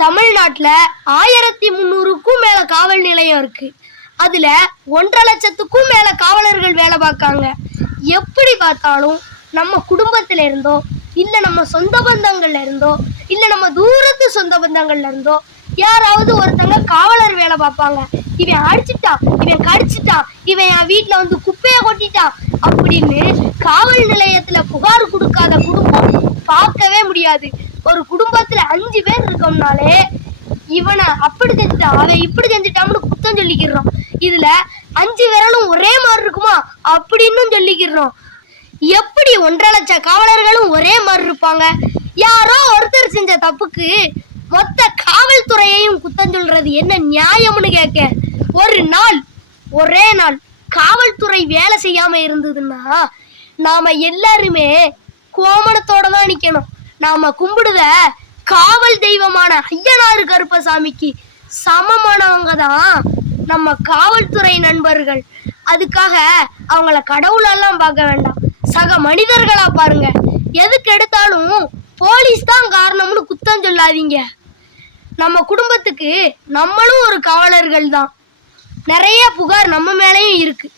தமிழ்நாட்டுல ஆயிரத்தி முந்நூறுக்கும் மேல காவல் நிலையம் இருக்கு. அதுல ஒன்றரை லட்சத்துக்கும் மேல காவலர்கள் வேலை பார்க்காங்க. எப்படி பார்த்தாலும் நம்ம குடும்பத்துல இருந்தோ இல்ல நம்ம சொந்த பந்தங்கள்ல இருந்தோ இல்ல நம்ம தூரத்து சொந்த பந்தங்கள்ல இருந்தோ யாராவது ஒருத்தங்க காவலர் வேலை பார்ப்பாங்க. இவன் அடிச்சிட்டான் இவன் கடிச்சிட்டான் இவன் என் வீட்டுல வந்து குப்பைய கொட்டிட்டான் அப்படின்னு காவல் நிலையத்துல புகார் கொடுக்காத குடும்பம் பார்க்கவே முடியாது. ஒரு குடும்பத்துல அஞ்சு பேர் இருக்கோம்னாலே இவனை அப்படி செஞ்சுட்டான் அவன் இப்படி செஞ்சுட்டான்னு குத்தம் சொல்லிக்கிறோம். இதுல அஞ்சு விரலும் ஒரே மாதிரி இருக்குமா? அப்படின்னு சொல்லிக்கிறோம். எப்படி ஒன்றரை லட்சம் காவலர்களும் ஒரே மாதிரி இருப்பாங்க? யாரோ ஒருத்தர் செஞ்ச தப்புக்கு மொத்த காவல்துறையையும் குத்தம் சொல்றது என்ன நியாயம்னு கேட்க. ஒரு நாள் ஒரே நாள் காவல்துறை வேலை செய்யாம இருந்ததுன்னா நாம எல்லாருமே கோமணத்தோட தான் நிக்கணும். நாம கும்பிடுத காவல் தெய்வமான ஐயனாறு கருப்பசாமிக்கு சமமானவங்க தான் நம்ம காவல்துறை நண்பர்கள். அதுக்காக அவங்கள கடவுளெல்லாம் பார்க்க வேண்டாம். சக மனிதர்களா பாருங்க. எதுக்கு எடுத்தாலும் போலீஸ் தான் காரணம்னு குத்தம் சொல்லாதீங்க. நம்ம குடும்பத்துக்கு நம்மளும் ஒரு காவலர்கள் தான். நிறைய புகார் நம்ம மேலேயும் இருக்குது